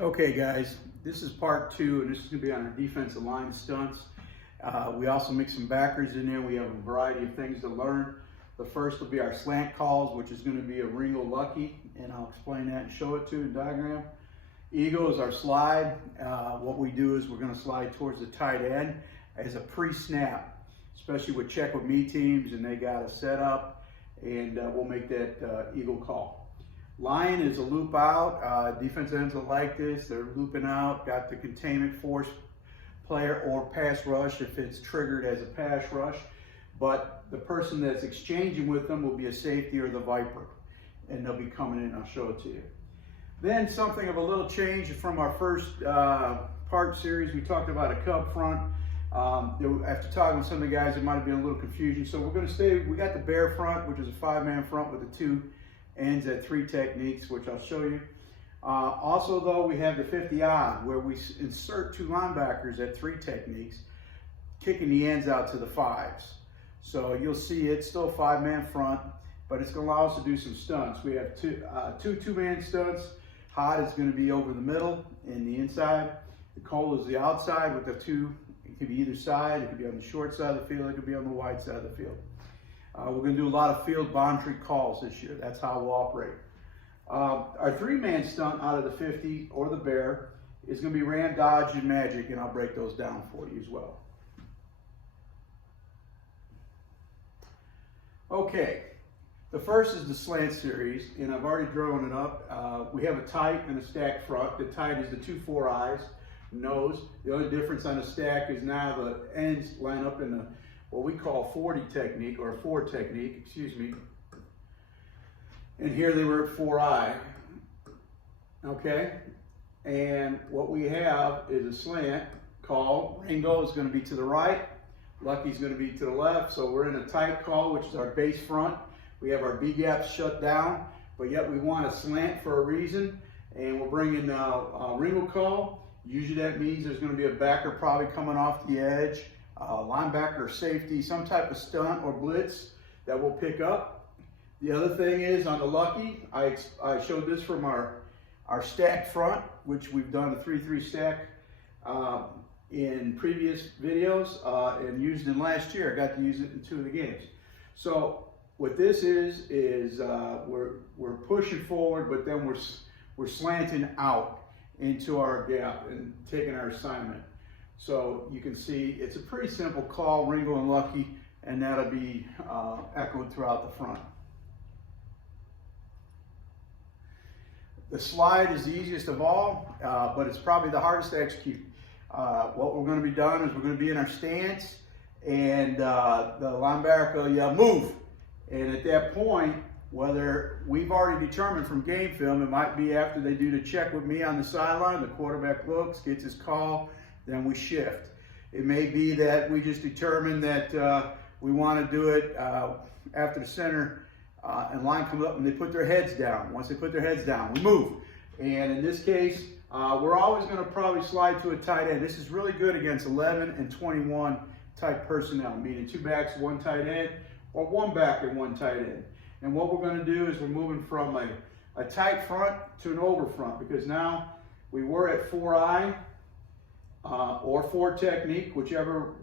Okay guys, this is part two, and this is going to be on our defensive line stunts. We also mix some backers in there. We have a variety of things to learn. The first will be our slant calls, which is going to be a Ringo Lucky, and I'll explain that and show it to you in diagram. Eagle is our slide. What we do is we're going to slide towards the tight end as a pre-snap, especially with check with me teams, and they got a setup, and we'll make that Eagle call. Lion is a loop out. Defensive ends will like this. They're looping out, got the containment force player or pass rush if it's triggered as a pass rush. But the person that's exchanging with them will be a safety or the Viper. And they'll be coming in, I'll show it to you. Then something of a little change from our first part series. We talked about a cub front. After talking with some of the guys, it might have been a little confusion. So we're gonna stay, we got the bear front, which is a 5-man front with the 2 ends at 3 techniques, which I'll show you. Also though, we have the 50 odd, where we insert 2 linebackers at 3 techniques, kicking the ends out to the 5s. So you'll see it's still a 5-man front, but it's gonna allow us to do some stunts. We have two 2-man stunts. Hot is gonna be over the middle and the inside. The cold is the outside with the 2. It could be either side, it could be on the short side of the field, it could be on the wide side of the field. We're going to do a lot of field boundary calls this year. That's how we'll operate. Our 3-man stunt out of the 50 or the bear is going to be ram, dodge, and magic, and I'll break those down for you as well. Okay, the first is the slant series, and I've already drawn it up. We have a tight and a stack front. The tight is the 2-4 eyes, nose. The only difference on the stack is now the ends line up in the what we call 40 technique, or 4 technique, excuse me. And here they were at 4-eye, okay? And what we have is a slant call. Ringo is gonna be to the right, Lucky's gonna be to the left, so we're in a tight call, which is our base front. We have our B-gaps shut down, but yet we want a slant for a reason, and we're bringing a Ringo call. Usually that means there's gonna be a backer probably coming off the edge, linebacker or safety, some type of stunt or blitz that we'll pick up. The other thing is on the Lucky, I showed this from our stack front, which we've done a 3-3 stack in previous videos and used in last year. I got to use it in 2 of the games. So what this is we're pushing forward, but then we're slanting out into our gap and taking our assignment. So you can see it's a pretty simple call, Ringo and Lucky, and that'll be echoed throughout the front. The slide is the easiest of all, but it's probably the hardest to execute. What we're going to be done is we're going to be in our stance, and the linebacker will yell, move. And at that point, whether we've already determined from game film, it might be after they do the check with me on the sideline, the quarterback looks, gets his call, then we shift. It may be that we just determine that we want to do it after the center and line comes up and they put their heads down. Once they put their heads down, we move. And in this case, we're always going to probably slide to a tight end. This is really good against 11 and 21 type personnel, meaning 2 backs, 1 tight end, or 1 back and 1 tight end. And what we're going to do is we're moving from a tight front to an over front, because now we were at 4-eye, or 4 technique, whichever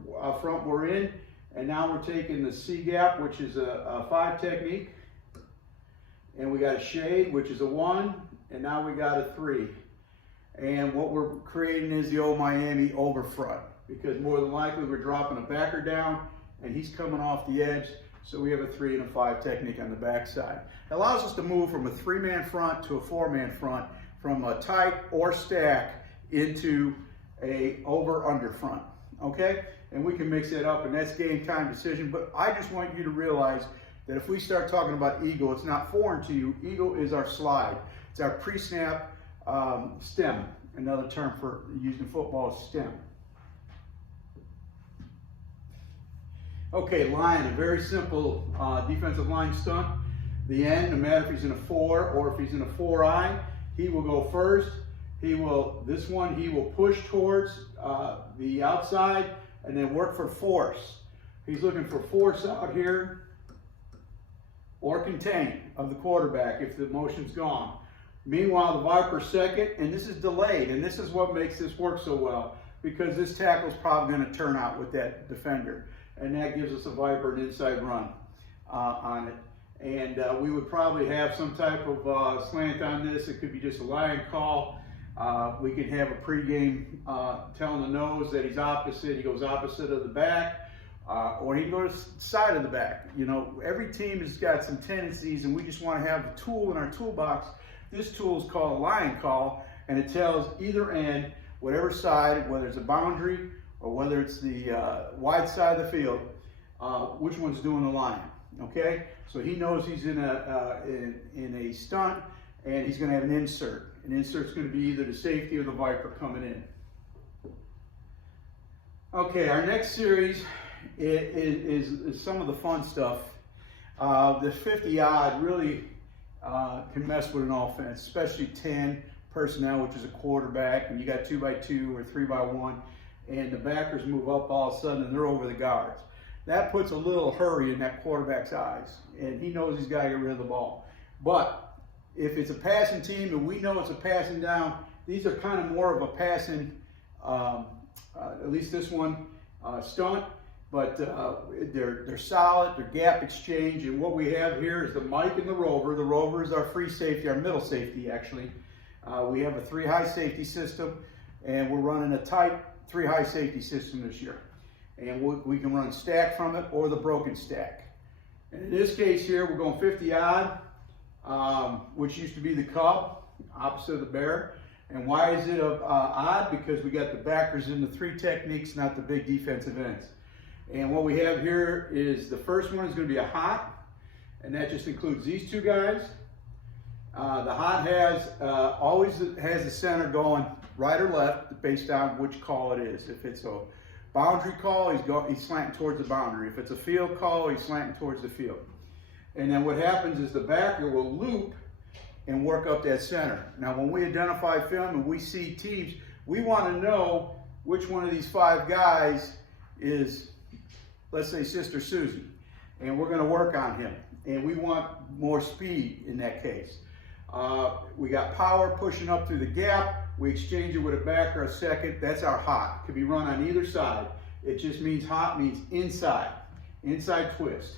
front we're in. And now we're taking the C-gap, which is a 5 technique. And we got a shade, which is a 1. And now we got a 3. And what we're creating is the old Miami over front, because more than likely we're dropping a backer down and he's coming off the edge. So we have a 3 and a 5 technique on the backside. It allows us to move from a 3-man front to a 4-man front, from a tight or stack into a over-under front, okay? And we can mix it up, and that's game time decision. But I just want you to realize that if we start talking about Eagle, it's not foreign to you. Eagle is our slide. It's our pre-snap stem. Another term for used in football is stem. Okay, line, a very simple defensive line stunt. The end, no matter if he's in a 4 or if he's in a 4-eye, he will go first. He will push towards the outside and then work for force. He's looking for force out here or contain of the quarterback if the motion's gone. Meanwhile, the Viper's second, and this is delayed, and this is what makes this work so well, because this tackle is probably going to turn out with that defender, and that gives us a Viper an inside run on it. And we would probably have some type of slant on this. It could be just a line call. We could have a pregame telling the nose that he's opposite. He goes opposite of the back, or he can go to the side of the back. You know, every team has got some tendencies, and we just want to have a tool in our toolbox. This tool is called a line call, and it tells either end, whatever side, whether it's a boundary or whether it's the wide side of the field, which one's doing the line. Okay, so he knows he's in a stunt, and he's going to have an insert. An insert's going to be either the safety or the Viper coming in. Okay, our next series is some of the fun stuff. The 50-odd really can mess with an offense, especially 10 personnel, which is a quarterback, and you got 2x2 or 3x1, and the backers move up all of a sudden, and they're over the guards. That puts a little hurry in that quarterback's eyes, and he knows he's got to get rid of the ball. But if it's a passing team and we know it's a passing down, these are kind of more of a passing, at least this one, stunt, but they're solid, they're gap exchange, and what we have here is the Mike and the Rover. The Rover is our free safety, our middle safety actually. We have a 3-high safety system, and we're running a tight 3-high safety system this year. And we can run stack from it or the broken stack. And in this case here, we're going 50-odd, which used to be the Cub, opposite of the Bear. And why is it odd? Because we got the backers in the 3 techniques, not the big defensive ends. And what we have here is the first one is going to be a hot, and that just includes these 2 guys. The hot always has the center going right or left based on which call it is. If it's a boundary call, he's slanting towards the boundary. If it's a field call, he's slanting towards the field. And then what happens is the backer will loop and work up that center. Now, when we identify film and we see teams, we want to know which one of these 5 guys is, let's say, Sister Susie. And we're going to work on him. And we want more speed in that case. We got power pushing up through the gap. We exchange it with a backer, a second. That's our hot. It could be run on either side. It just means hot means inside twist.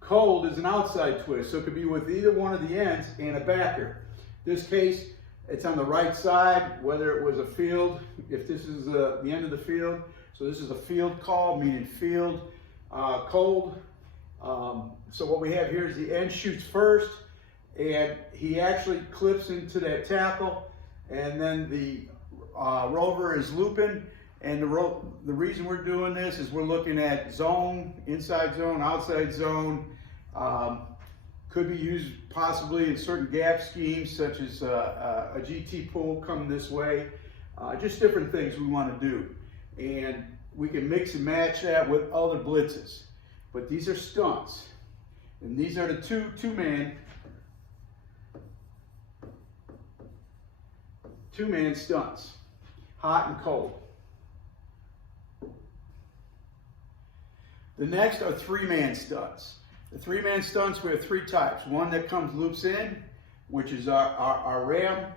Cold is an outside twist, so it could be with either one of the ends and a backer. This case, it's on the right side, whether it was a field, if this is the end of the field. So this is a field call, meaning field cold. So what we have here is the end shoots first, and he actually clips into that tackle, and then the Rover is looping. And the reason we're doing this is we're looking at zone, inside zone, outside zone. Could be used possibly in certain gap schemes, such as a GT pull coming this way. Just different things we want to do. And we can mix and match that with other blitzes. But these are stunts. And these are the two-man stunts, hot and cold. The next are 3-man stunts. The 3-man stunts, we have 3 types. One that comes loops in, which is our ram.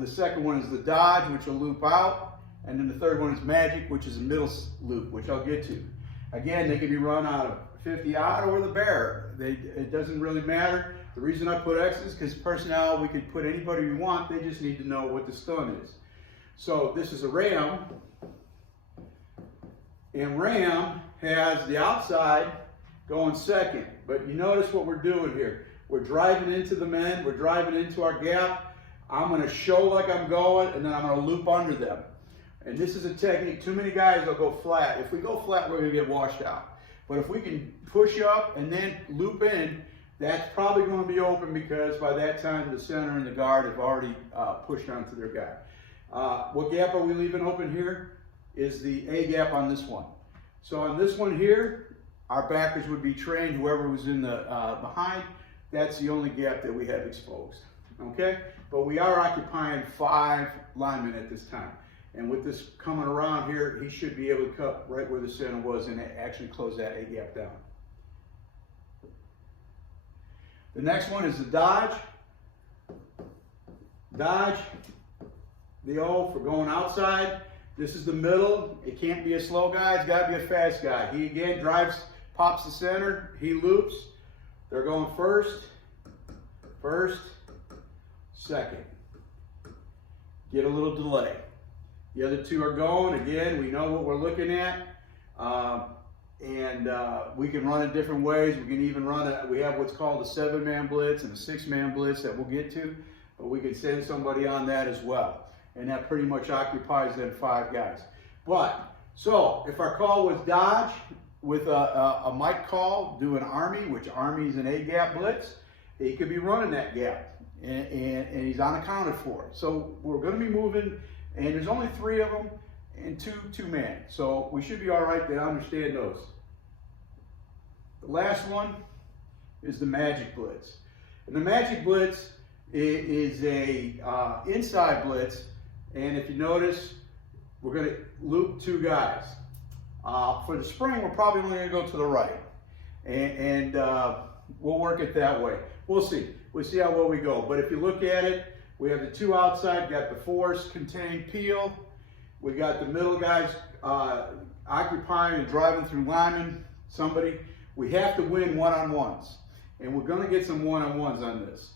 The second one is the dodge, which will loop out. And then the third one is magic, which is a middle loop, which I'll get to. Again, they can be run out of 50-odd or the Bear. It doesn't really matter. The reason I put X's is because personnel, we could put anybody we want. They just need to know what the stun is. So this is a ram. And ram has the outside going second. But you notice what we're doing here. We're driving into the men. We're driving into our gap. I'm going to show like I'm going, and then I'm going to loop under them. And this is a technique. Too many guys will go flat. If we go flat, we're going to get washed out. But if we can push up and then loop in, that's probably going to be open, because by that time the center and the guard have already pushed onto their guy. What gap are we leaving open here? Is the A gap on this one. So on this one here, our backers would be trained, whoever was in the behind. That's the only gap that we have exposed. Okay? But we are occupying 5 linemen at this time. And with this coming around here, he should be able to cut right where the center was and actually close that A gap down. The next one is the dodge. dodge, the O for going outside. This is the middle. It can't be a slow guy, it's gotta be a fast guy. He again drives, pops the center, he loops. They're going first, second. Get a little delay. The other two are going. Again, we know what we're looking at. We can run it different ways. We can even run we have what's called a 7-man blitz and a 6-man blitz that we'll get to, but we can send somebody on that as well. And that pretty much occupies them 5 guys. So if our call was dodge with a Mike call, do an Army, which Army is an A-gap blitz, he could be running that gap and he's unaccounted for. So we're gonna be moving, and there's only 3 of them and 2-man. So we should be all right to understand those. The last one is the Magic Blitz. And the Magic Blitz is a inside blitz. And if you notice, we're going to loop 2 guys. For the spring, we're probably only going to go to the right. And we'll work it that way. We'll see. We'll see how well we go. But if you look at it, we have the 2 outside, got the force, contain, peel. We got the middle guys occupying and driving through linemen, somebody. We have to win one-on-ones. And we're going to get some one-on-ones on this.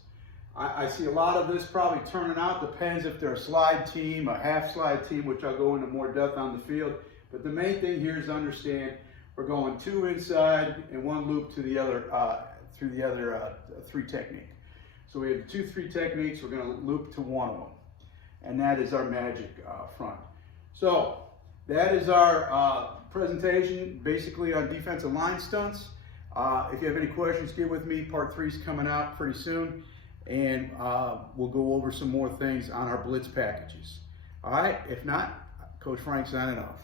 I see a lot of this probably turning out. Depends if they're a slide team, a half slide team, which I'll go into more depth on the field. But the main thing here is to understand we're going 2 inside and 1 loop to the other through the other 3 technique. So we have 2-3 techniques. We're going to loop to 1 of them, and that is our magic front. So that is our presentation, basically on defensive line stunts. If you have any questions, get with me. Part 3 is coming out pretty soon. And we'll go over some more things on our blitz packages. All right, if not, Coach Frank signing off.